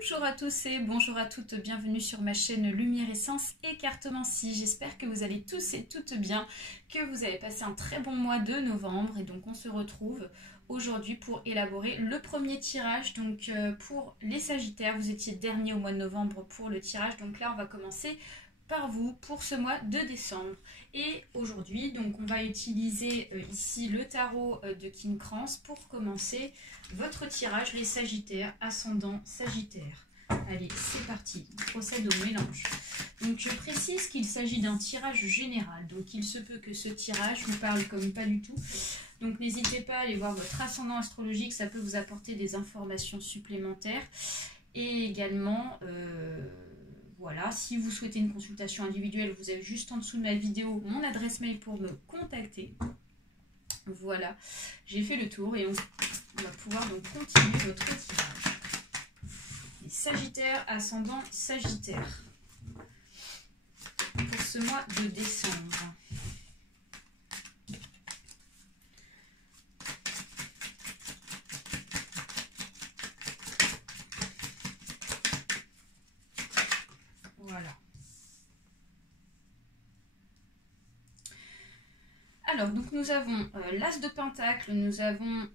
Bonjour à tous et bonjour à toutes, bienvenue sur ma chaîne Lumière Essence Écartemencie. J'espère que vous allez tous et toutes bien, que vous avez passé un très bon mois de novembre et donc on se retrouve aujourd'hui pour élaborer le premier tirage. Donc pour les Sagittaires, vous étiez dernier au mois de novembre pour le tirage, donc là on va commencer par vous pour ce mois de décembre. Et aujourd'hui, donc on va utiliser ici le tarot de King Krans pour commencer votre tirage, les Sagittaires, ascendant Sagittaire. Allez, c'est parti, on procède au mélange. Donc je précise qu'il s'agit d'un tirage général, donc il se peut que ce tirage vous parle comme pas du tout. Donc n'hésitez pas à aller voir votre ascendant astrologique, ça peut vous apporter des informations supplémentaires. Et également, voilà, si vous souhaitez une consultation individuelle, vous avez juste en dessous de ma vidéo mon adresse mail pour me contacter. Voilà, j'ai fait le tour et on va pouvoir donc continuer votre tirage. Les Sagittaires, ascendant Sagittaire, pour ce mois de décembre. Voilà. Alors, donc nous avons l'As de Pentacle, nous avons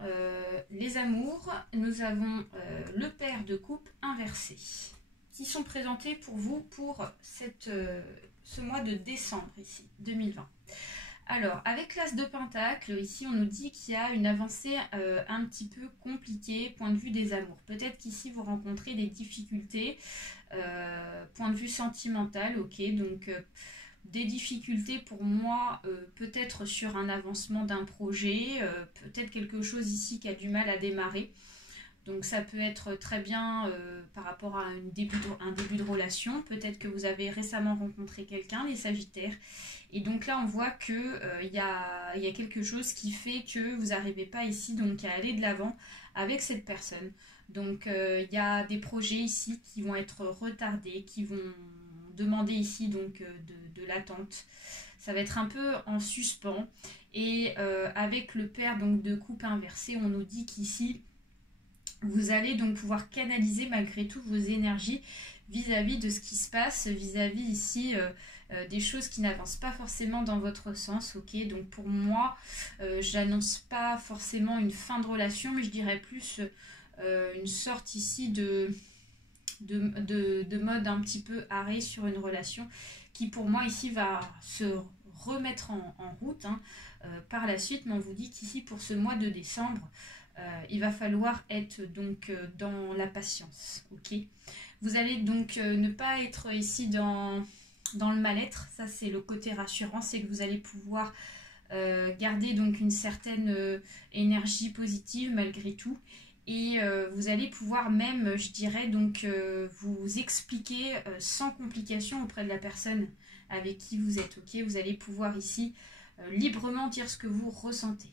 les Amours, nous avons le Pair de Coupe inversé, qui sont présentés pour vous pour ce mois de décembre, ici, 2020. Alors, avec l'As de Pentacle, ici, on nous dit qu'il y a une avancée un petit peu compliquée, point de vue des amours. Peut-être qu'ici, vous rencontrez des difficultés, point de vue sentimental, ok, donc... des difficultés pour moi, peut-être sur un avancement d'un projet, peut-être quelque chose ici qui a du mal à démarrer. Donc ça peut être très bien par rapport à un début de relation. Peut-être que vous avez récemment rencontré quelqu'un, les Sagittaires. Et donc là, on voit qu'il y a quelque chose qui fait que vous n'arrivez pas ici donc à aller de l'avant avec cette personne. Donc il y a des projets ici qui vont être retardés, qui vont demander ici donc de l'attente. Ça va être un peu en suspens. Et avec le Pair donc de coupe inversé, on nous dit qu'ici, vous allez donc pouvoir canaliser malgré tout vos énergies vis-à-vis de ce qui se passe, vis-à-vis ici des choses qui n'avancent pas forcément dans votre sens. Ok, donc pour moi, j'annonce pas forcément une fin de relation, mais je dirais plus une sorte ici de mode un petit peu arrêt sur une relation qui pour moi ici va se remettre en route hein, par la suite. Mais on vous dit qu'ici pour ce mois de décembre, il va falloir être donc dans la patience. Ok, vous allez donc ne pas être ici dans le mal-être. Ça c'est le côté rassurant, c'est que vous allez pouvoir garder donc une certaine énergie positive malgré tout. Et vous allez pouvoir même, je dirais, donc vous expliquer sans complication auprès de la personne avec qui vous êtes. Ok, vous allez pouvoir ici librement dire ce que vous ressentez.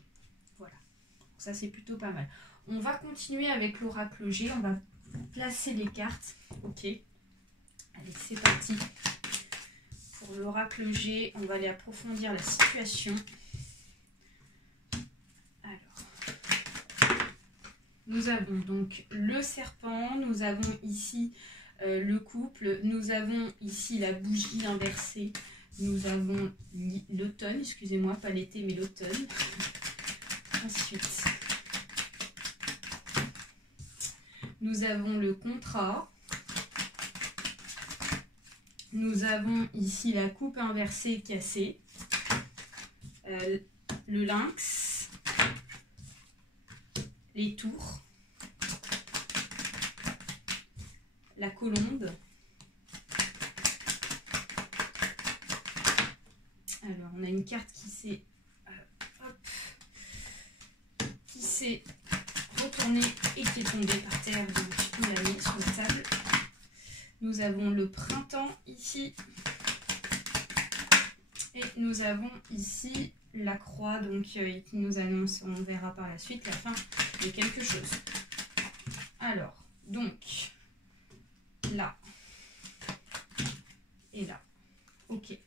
Voilà, donc ça c'est plutôt pas mal. On va continuer avec l'oracle G. On va placer les cartes. Ok, allez, c'est parti. Pour l'oracle G, on va aller approfondir la situation. Nous avons donc le serpent, nous avons ici le couple, nous avons ici la bougie inversée, nous avons l'automne, excusez-moi, pas l'été mais l'automne. Ensuite, nous avons le contrat, nous avons ici la coupe inversée cassée, le lynx, les tours, la colombe. Alors, on a une carte qui s'est retournée et qui est tombée par terre, donc on l'a mis sur la table. Nous avons le printemps ici. Et nous avons ici la croix, donc qui nous annonce, on verra par la suite, la fin de quelque chose. Alors, donc, là et là. Ok.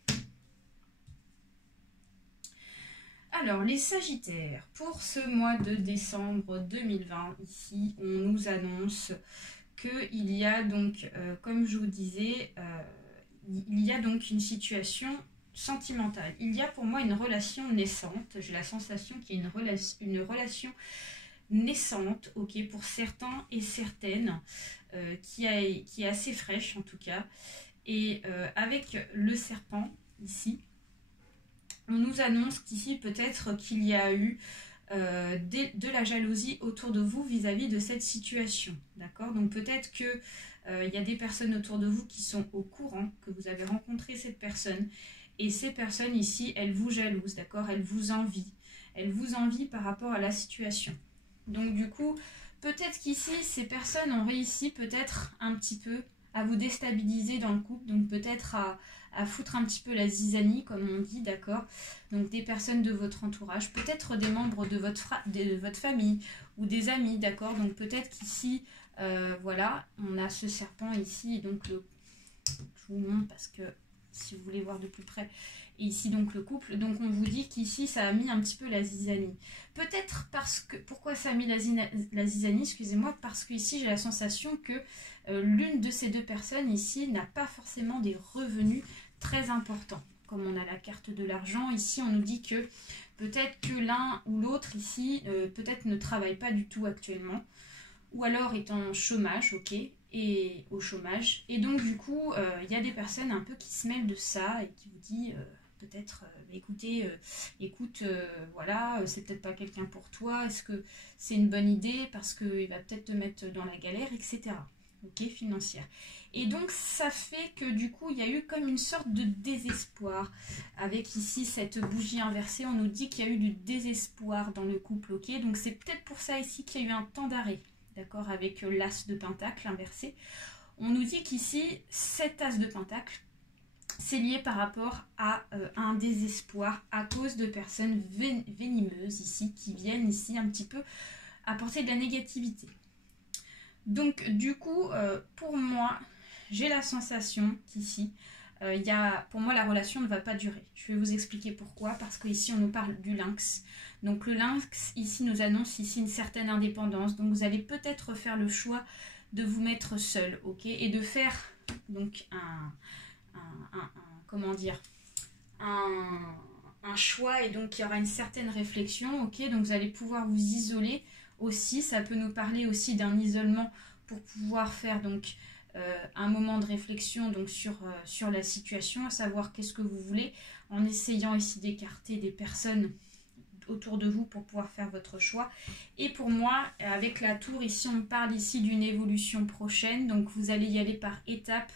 Alors, les Sagittaires, pour ce mois de décembre 2020, ici, on nous annonce qu'il y a donc, comme je vous disais, il y a donc une situation sentimentale. Il y a pour moi une relation naissante. J'ai la sensation qu'il y a une relation naissante, ok, pour certains et certaines, qui est assez fraîche en tout cas. Et avec le serpent ici, on nous annonce qu'ici peut-être qu'il y a eu de la jalousie autour de vous vis-à-vis de cette situation, d'accord? Donc peut-être que il y a des personnes autour de vous qui sont au courant que vous avez rencontré cette personne, et ces personnes ici, elles vous jalousent, d'accord? Elles vous envient par rapport à la situation. Donc du coup, peut-être qu'ici, ces personnes ont réussi peut-être un petit peu à vous déstabiliser dans le couple, donc peut-être à foutre un petit peu la zizanie, comme on dit, d'accord? Donc des personnes de votre entourage, peut-être des membres de votre famille ou des amis, d'accord? Donc peut-être qu'ici, voilà, on a ce serpent ici, donc je vous montre parce que si vous voulez voir de plus près, et ici donc le couple, donc on vous dit qu'ici ça a mis un petit peu la zizanie. Peut-être parce que, pourquoi ça a mis la zizanie, excusez-moi, parce que ici j'ai la sensation que l'une de ces deux personnes ici n'a pas forcément des revenus très importants. Comme on a la carte de l'argent, ici on nous dit que peut-être que l'un ou l'autre ici peut-être ne travaille pas du tout actuellement, ou alors est en chômage, ok, et au chômage. Et donc du coup, il y a des personnes un peu qui se mêlent de ça et qui vous disent peut-être, écoute, voilà, c'est peut-être pas quelqu'un pour toi, est-ce que c'est une bonne idée parce qu'il va peut-être te mettre dans la galère, etc. Ok, financière. Et donc ça fait que du coup, il y a eu comme une sorte de désespoir. Avec ici cette bougie inversée, on nous dit qu'il y a eu du désespoir dans le couple, ok. Donc c'est peut-être pour ça ici qu'il y a eu un temps d'arrêt. D'accord, avec l'as de pentacle inversé. On nous dit qu'ici, cet as de pentacle, c'est lié par rapport à un désespoir à cause de personnes venimeuses ici, qui viennent ici un petit peu apporter de la négativité. Donc du coup, pour moi, j'ai la sensation qu'ici, pour moi, la relation ne va pas durer. Je vais vous expliquer pourquoi, parce qu'ici, on nous parle du lynx. Donc le lynx, ici, nous annonce ici une certaine indépendance. Donc vous allez peut-être faire le choix de vous mettre seul, ok? Et de faire donc comment dire, un choix, et donc il y aura une certaine réflexion, ok? Donc vous allez pouvoir vous isoler aussi. Ça peut nous parler aussi d'un isolement pour pouvoir faire donc un moment de réflexion donc sur la situation, à savoir qu'est-ce que vous voulez, en essayant ici d'écarter des personnes autour de vous pour pouvoir faire votre choix. Et pour moi, avec la tour, ici on parle ici d'une évolution prochaine, donc vous allez y aller par étapes.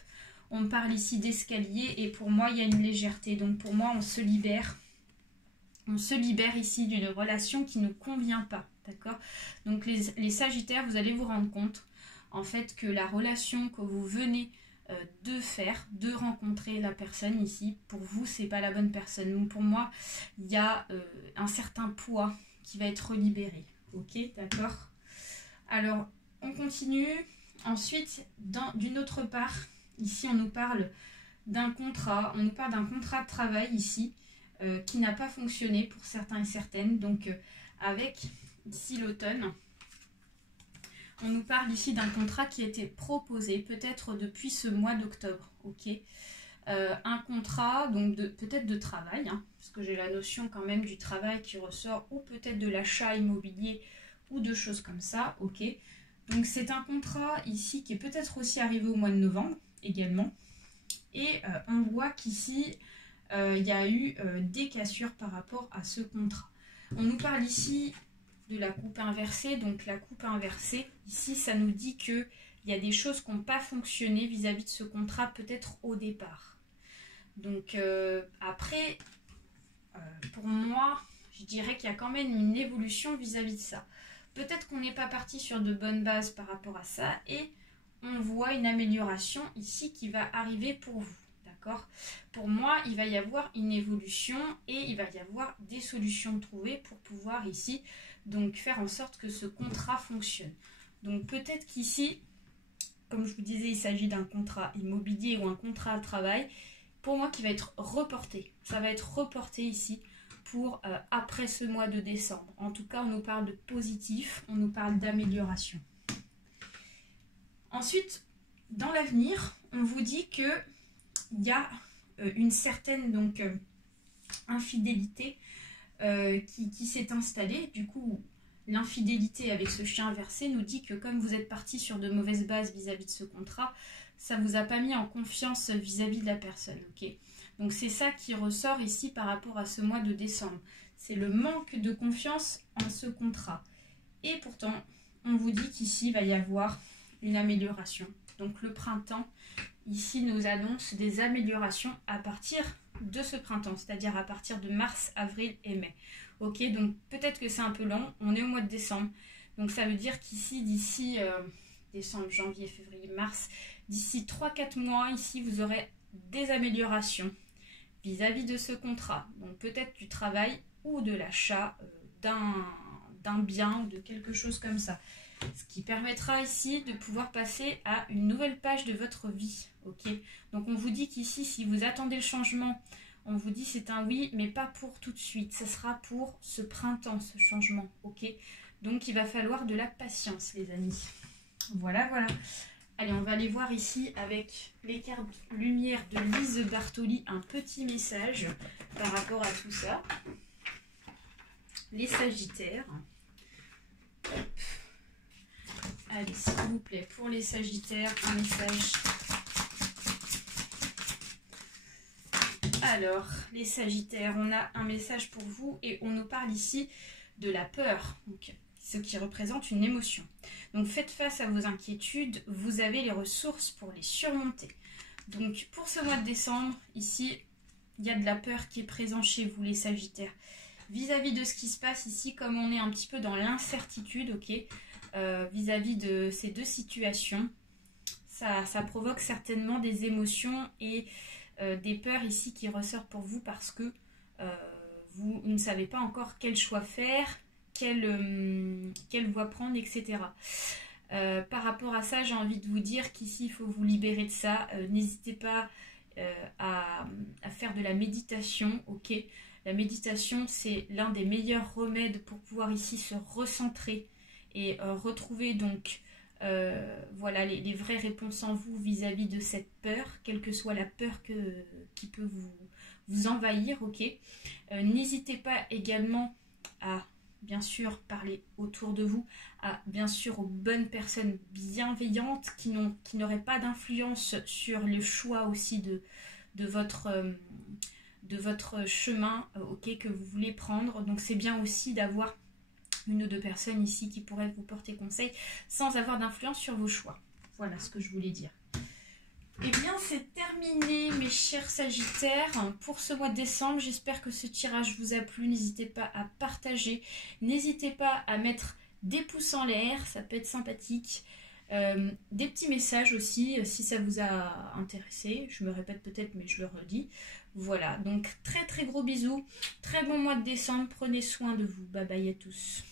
On parle ici d'escalier, et pour moi il y a une légèreté, donc pour moi on se libère ici d'une relation qui ne convient pas, d'accord? Donc les Sagittaires, vous allez vous rendre compte en fait que la relation que vous venez de rencontrer la personne ici, pour vous c'est pas la bonne personne. Donc pour moi il y a un certain poids qui va être libéré, ok, d'accord? Alors on continue. Ensuite, d'une autre part, ici on nous parle d'un contrat, de travail ici qui n'a pas fonctionné pour certains et certaines. Donc avec ici l'automne, on nous parle ici d'un contrat qui a été proposé peut-être depuis ce mois d'octobre, ok? Un contrat donc peut-être de travail, hein, parce que j'ai la notion quand même du travail qui ressort, ou peut-être de l'achat immobilier ou de choses comme ça, ok? Donc c'est un contrat ici qui est peut-être aussi arrivé au mois de novembre également, et on voit qu'ici il y a eu des cassures par rapport à ce contrat. On nous parle ici de la coupe inversée. Donc la coupe inversée, ici ça nous dit qu'il y a des choses qui n'ont pas fonctionné vis-à-vis de ce contrat, peut-être au départ. Donc après, pour moi, je dirais qu'il y a quand même une évolution vis-à-vis de ça. Peut-être qu'on n'est pas parti sur de bonnes bases par rapport à ça, et on voit une amélioration ici qui va arriver pour vous. Pour moi, il va y avoir une évolution, et il va y avoir des solutions trouvées pour pouvoir ici donc faire en sorte que ce contrat fonctionne. Donc peut-être qu'ici, comme je vous disais, il s'agit d'un contrat immobilier ou un contrat de travail, pour moi qui va être reporté. Ça va être reporté ici pour après ce mois de décembre. En tout cas, on nous parle de positif, on nous parle d'amélioration. Ensuite, dans l'avenir, on vous dit qu'il y a une certaine infidélité qui s'est installée. Du coup, l'infidélité avec ce chien inversé nous dit que comme vous êtes parti sur de mauvaises bases vis-à-vis de ce contrat, ça ne vous a pas mis en confiance vis-à-vis de la personne. Okay, donc c'est ça qui ressort ici par rapport à ce mois de décembre. C'est le manque de confiance en ce contrat. Et pourtant, on vous dit qu'ici, il va y avoir une amélioration. Donc le printemps, ici, nous annonce des améliorations à partir de ce printemps, c'est-à-dire à partir de mars, avril et mai. Ok, donc peut-être que c'est un peu long, on est au mois de décembre. Donc ça veut dire qu'ici, d'ici décembre, janvier, février, mars, d'ici 3-4 mois, ici, vous aurez des améliorations vis-à-vis de ce contrat. Donc peut-être du travail ou de l'achat d'un bien ou de quelque chose comme ça. Ce qui permettra ici de pouvoir passer à une nouvelle page de votre vie. Ok, donc on vous dit qu'ici, si vous attendez le changement, on vous dit c'est un oui, mais pas pour tout de suite. Ce sera pour ce printemps, ce changement. Ok, donc il va falloir de la patience, les amis. Voilà, voilà. Allez, on va aller voir ici avec les cartes lumière de Lise Bartoli un petit message par rapport à tout ça. Les Sagittaires. Allez, s'il vous plaît, pour les Sagittaires, un message. Alors, les Sagittaires, on a un message pour vous et on nous parle ici de la peur, donc, ce qui représente une émotion. Donc, faites face à vos inquiétudes, vous avez les ressources pour les surmonter. Donc, pour ce mois de décembre, ici, il y a de la peur qui est présente chez vous, les Sagittaires. Vis-à-vis de ce qui se passe ici, comme on est un petit peu dans l'incertitude, ok, vis-à-vis de ces deux situations, ça provoque certainement des émotions et des peurs ici qui ressortent pour vous parce que vous ne savez pas encore quel choix faire, quelle voie prendre, etc. Par rapport à ça, j'ai envie de vous dire qu'ici, il faut vous libérer de ça. N'hésitez pas à faire de la méditation, ok. La méditation, c'est l'un des meilleurs remèdes pour pouvoir ici se recentrer et retrouver donc voilà, les vraies réponses en vous vis-à-vis de cette peur, quelle que soit la peur qui peut vous envahir, ok. N'hésitez pas également à, bien sûr, parler autour de vous, à, bien sûr, aux bonnes personnes bienveillantes qui n'auraient pas d'influence sur le choix aussi de votre chemin, ok, que vous voulez prendre. Donc c'est bien aussi d'avoir une ou deux personnes ici qui pourraient vous porter conseil sans avoir d'influence sur vos choix. Voilà ce que je voulais dire. Eh bien, c'est terminé, mes chers Sagittaires, pour ce mois de décembre. J'espère que ce tirage vous a plu. N'hésitez pas à partager. N'hésitez pas à mettre des pouces en l'air, ça peut être sympathique. Des petits messages aussi, si ça vous a intéressé. Je me répète peut-être, mais je le redis. Voilà, donc très très gros bisous. Très bon mois de décembre. Prenez soin de vous. Bye bye à tous.